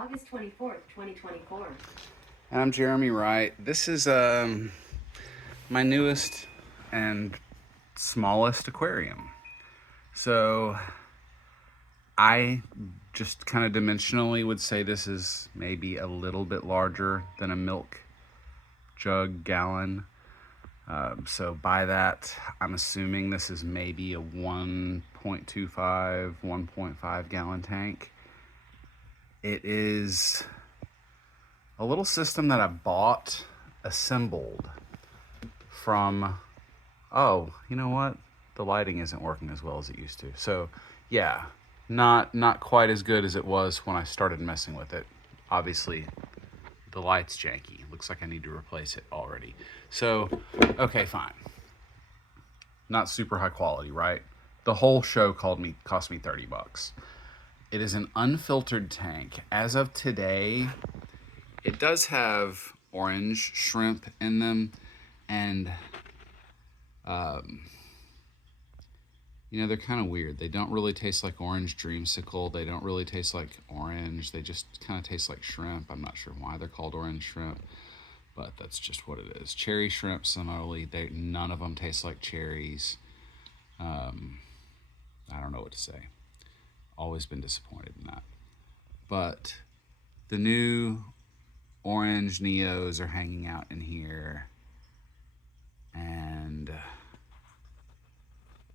August 24th, 2024. And I'm Jeremy Wright. This is my newest and smallest aquarium. So I just kind of dimensionally would say this is maybe a little bit larger than a milk jug gallon. So by that, I'm assuming this is maybe a 1.25, 1.5 gallon tank. It is a little system that I bought assembled from, oh, you know what? The lighting isn't working as well as it used to. So yeah, not quite as good as it was when I started messing with it. Obviously, the light's janky. Looks like I need to replace it already. So, okay, fine. Not super high quality, right? The whole show cost me $30. It is an unfiltered tank. As of today, it does have orange shrimp in them, and they're kind of weird. They don't really taste like orange dreamsicle. They don't really taste like orange. They just kind of taste like shrimp. I'm not sure why they're called orange shrimp, but that's just what it is. Cherry shrimp, similarly, none of them taste like cherries. I don't know what to say. Always been disappointed in that. But the new orange Neos are hanging out in here, and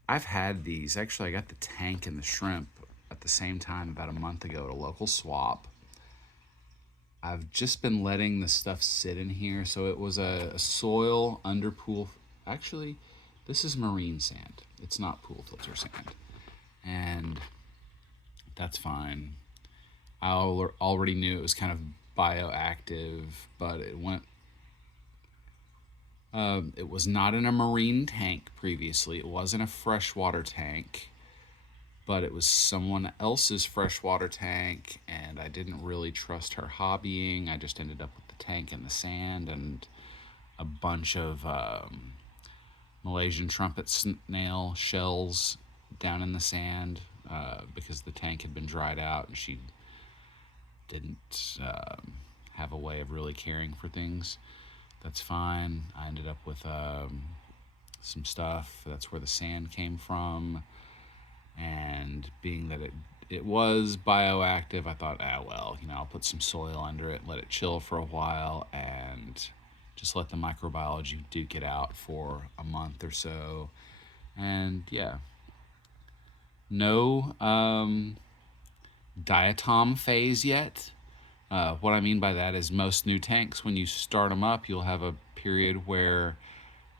I've had these. Actually, I got the tank and the shrimp at the same time about a month ago at a local swap. I've just been letting the stuff sit in here. So it was a soil underpool. Actually, this is marine sand. It's not pool filter sand. And that's fine. I already knew it was kind of bioactive, but it was not in a marine tank previously. It wasn't a freshwater tank, but it was someone else's freshwater tank, and I didn't really trust her hobbying. I just ended up with the tank and the sand and a bunch of Malaysian trumpet snail shells down in the sand because the tank had been dried out and she didn't have a way of really caring for things. That's fine. I ended up with some stuff. That's where the sand came from. And being that it was bioactive, I thought, I'll put some soil under it, let it chill for a while, and just let the microbiology duke it out for a month or so. And yeah, no diatom phase yet. What I mean by that is most new tanks, when you start them up, you'll have a period where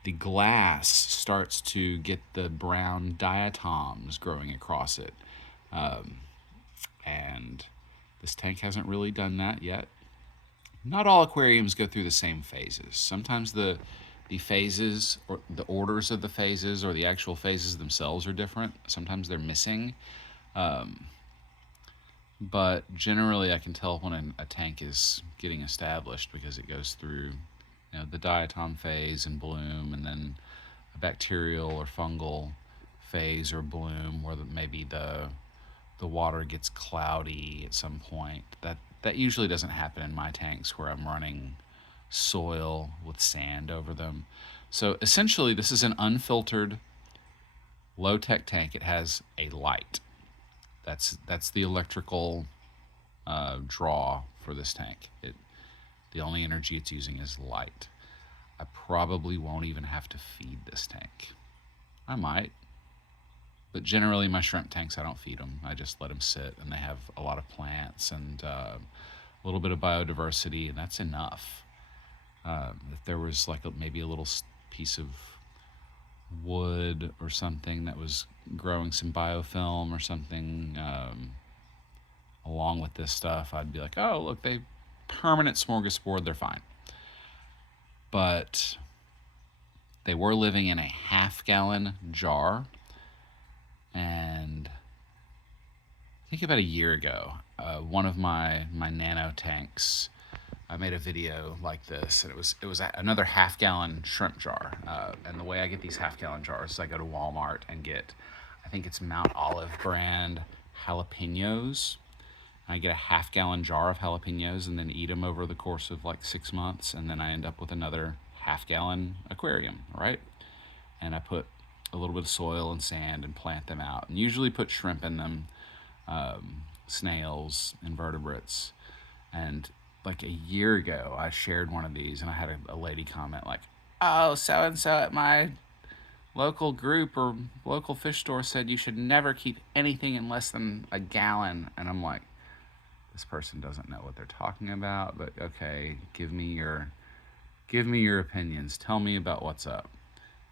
the glass starts to get the brown diatoms growing across it. And this tank hasn't really done that yet. Not all aquariums go through the same phases. Sometimes the phases or the orders of the phases or the actual phases themselves are different. Sometimes they're missing. But generally I can tell when a tank is getting established because it goes through the diatom phase and bloom, and then a bacterial or fungal phase or bloom where maybe the water gets cloudy at some point. That usually doesn't happen in my tanks where I'm running soil with sand over them. So essentially this is an unfiltered low-tech tank. It has a light. That's the electrical draw for this tank. The only energy it's using is light. I probably won't even have to feed this tank. I might, but generally my shrimp tanks, I don't feed them. I just let them sit, and they have a lot of plants and a little bit of biodiversity, and that's enough. If there was maybe a little piece of wood or something that was growing some biofilm or something along with this stuff, I'd be like, oh, look, they permanent smorgasbord, they're fine. But they were living in a half-gallon jar, and I think about a year ago, one of my nano tanks, I made a video like this, and it was another half-gallon shrimp jar. And the way I get these half-gallon jars is I go to Walmart and get, I think it's Mount Olive brand jalapenos, I get a half-gallon jar of jalapenos and then eat them over the course of like 6 months, and then I end up with another half-gallon aquarium, right? And I put a little bit of soil and sand and plant them out, and usually put shrimp in them, snails, invertebrates. And like a year ago, I shared one of these, and I had a lady comment like, "Oh, so and so at my local group or local fish store said you should never keep anything in less than a gallon." And I'm like, this person doesn't know what they're talking about, but okay, give me your opinions. Tell me about what's up.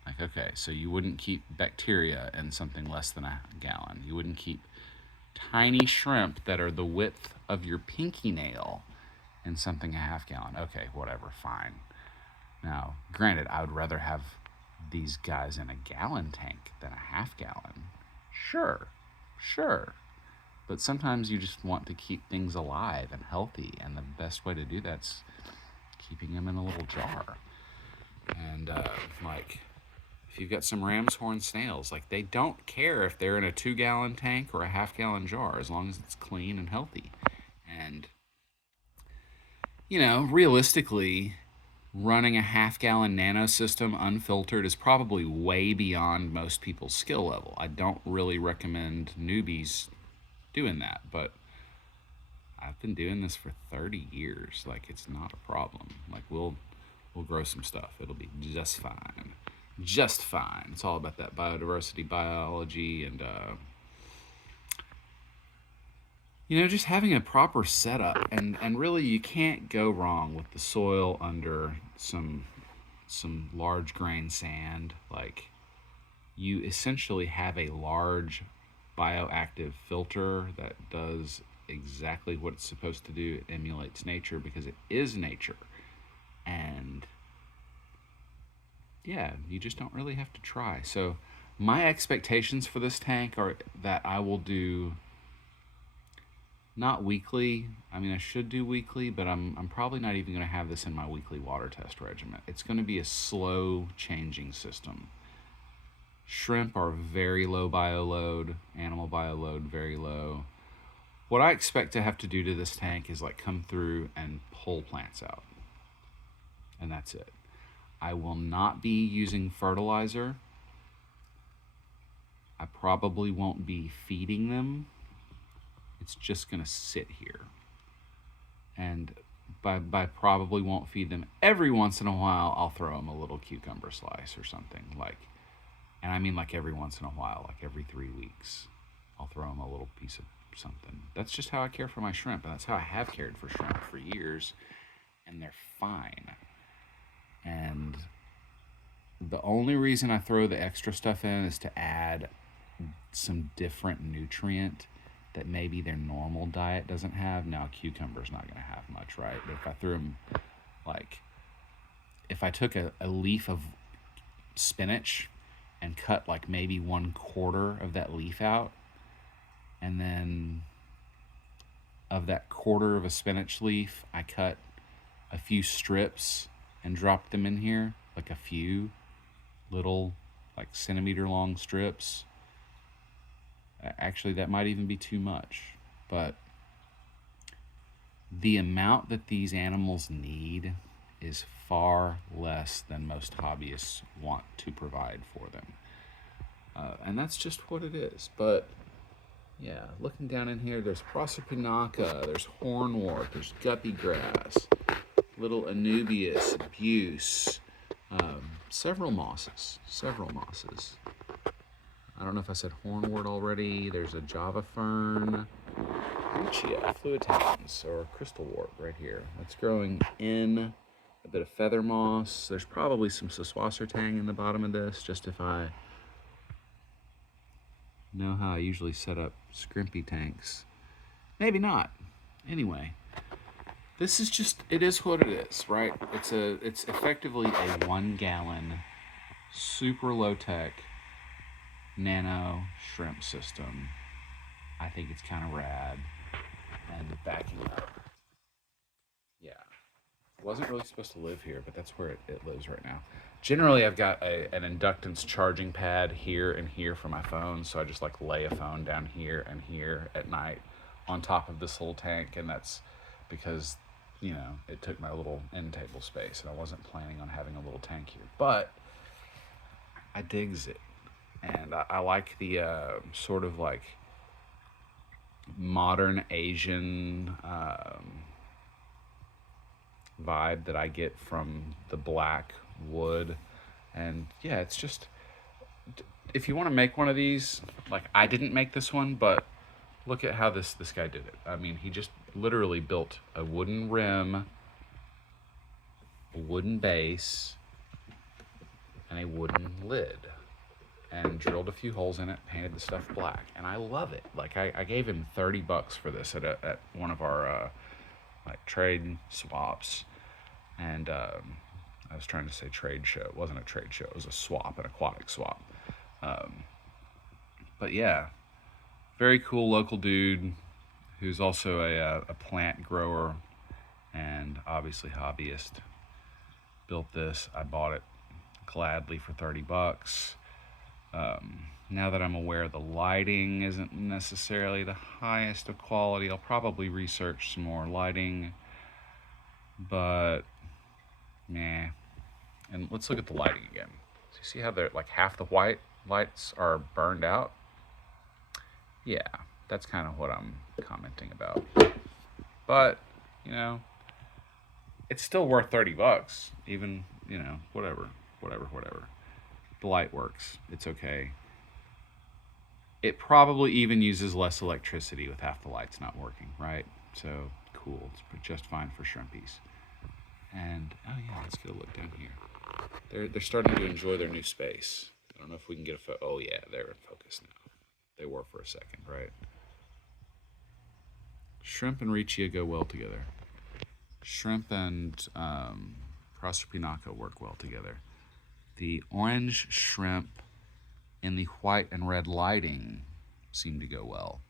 Like, okay, so you wouldn't keep bacteria in something less than a gallon. You wouldn't keep tiny shrimp that are the width of your pinky nail in something a half gallon. Okay, whatever, fine. Now, granted, I would rather have these guys in a gallon tank than a half gallon. Sure, sure. But sometimes you just want to keep things alive and healthy, and the best way to do that's keeping them in a little jar. And like, if you've got some ram's horn snails, like, they don't care if they're in a 2-gallon tank or a half-gallon jar, as long as it's clean and healthy. And realistically, running a half-gallon nano system unfiltered is probably way beyond most people's skill level. I don't really recommend newbies doing that, but I've been doing this for 30 years. Like, it's not a problem. Like, we'll grow some stuff. It'll be just fine. Just fine. It's all about that biodiversity, biology, and just having a proper setup. And really, you can't go wrong with the soil under some large grain sand. Like, you essentially have a large bioactive filter that does exactly what it's supposed to do. It emulates nature because it is nature. And yeah, you just don't really have to try. So my expectations for this tank are that I will do not weekly. I mean, I should do weekly, but I'm probably not even going to have this in my weekly water test regimen. It's going to be a slow changing system. Shrimp are very low bioload, animal bioload very low. What I expect to have to do to this tank is like come through and pull plants out. And that's it. I will not be using fertilizer. I probably won't be feeding them. It's just going to sit here. And by probably won't feed them, every once in a while I'll throw them a little cucumber slice or something. Like, and I mean like every once in a while, like every 3 weeks, I'll throw them a little piece of something. That's just how I care for my shrimp, and that's how I have cared for shrimp for years, and they're fine. And the only reason I throw the extra stuff in is to add some different nutrient that maybe their normal diet doesn't have. Now, cucumber's not going to have much, right? But if I threw them, like, if I took a leaf of spinach and cut like maybe 1/4 of that leaf out, and then of that quarter of a spinach leaf, I cut a few strips and dropped them in here, like a few little, like, centimeter long strips. Actually, that might even be too much, but the amount that these animals need is far less than most hobbyists want to provide for them. And that's just what it is. But yeah, looking down in here, there's Proserpinaca, there's hornwort, there's guppy grass, little Anubias, buse, several mosses. I don't know if I said hornwort already. There's a Java fern, Lucia fluitans, or crystal wort right here. That's growing in a bit of feather moss. There's probably some Seswasser tang in the bottom of this, just if I know how I usually set up scrimpy tanks. Maybe not. Anyway, this is just, it is what it is, right? It's effectively a 1-gallon, super low-tech nano shrimp system. I think it's kind of rad. And backing up, yeah, wasn't really supposed to live here, but that's where it lives right now. Generally, I've got an inductance charging pad here and here for my phone, so I just like lay a phone down here and here at night on top of this little tank, and that's because, it took my little end table space, and I wasn't planning on having a little tank here. But I digs it, and I like the sort of like modern Asian vibe that I get from the black wood. And yeah, it's just, if you want to make one of these, like, I didn't make this one, but look at how this guy did it. I mean, he just literally built a wooden rim, a wooden base, and a wooden lid, and drilled a few holes in it, painted the stuff black, and I love it. Like, I gave him $30 for this at one of our like trade swaps, and I was trying to say trade show. It wasn't a trade show. It was a swap, an aquatic swap. But yeah, very cool local dude who's also a plant grower and obviously hobbyist. Built this. I bought it gladly for $30. Now that I'm aware the lighting isn't necessarily the highest of quality, I'll probably research some more lighting, but nah. And let's look at the lighting again. So you see how they're like half the white lights are burned out? Yeah, that's kind of what I'm commenting about. But, it's still worth $30, even, whatever. The light works. It's okay. It probably even uses less electricity with half the lights not working, right? So, cool. It's just fine for shrimpies. And, oh yeah, let's get a look down here. They're starting to enjoy their new space. I don't know if we can get a oh yeah, they're in focus now. They were for a second, right? Shrimp and Riccia go well together. Shrimp and Proserpinaca work well together. The orange shrimp and the white and red lighting seem to go well.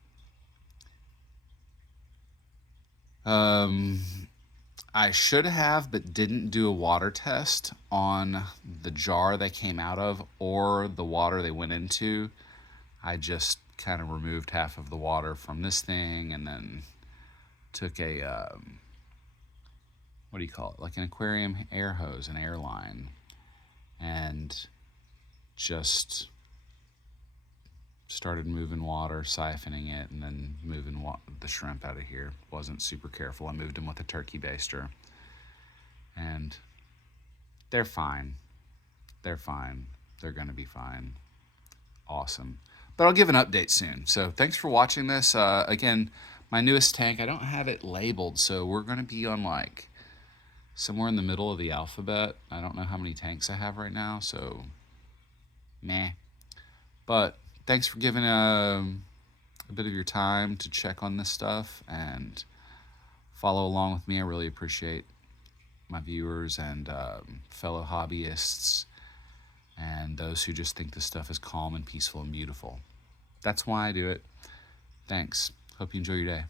I should have, but didn't do a water test on the jar they came out of or the water they went into. I just kind of removed half of the water from this thing and then took a, what do you call it? Like an aquarium air hose, an air line, and just started moving water, siphoning it, and then moving the shrimp out of here. Wasn't super careful. I moved them with a turkey baster, and they're fine. They're fine. They're going to be fine. Awesome. But I'll give an update soon. So thanks for watching this. Again, my newest tank, I don't have it labeled, so we're going to be on like somewhere in the middle of the alphabet. I don't know how many tanks I have right now, so meh. But thanks for giving a bit of your time to check on this stuff and follow along with me. I really appreciate my viewers and fellow hobbyists and those who just think this stuff is calm and peaceful and beautiful. That's why I do it. Thanks. Hope you enjoy your day.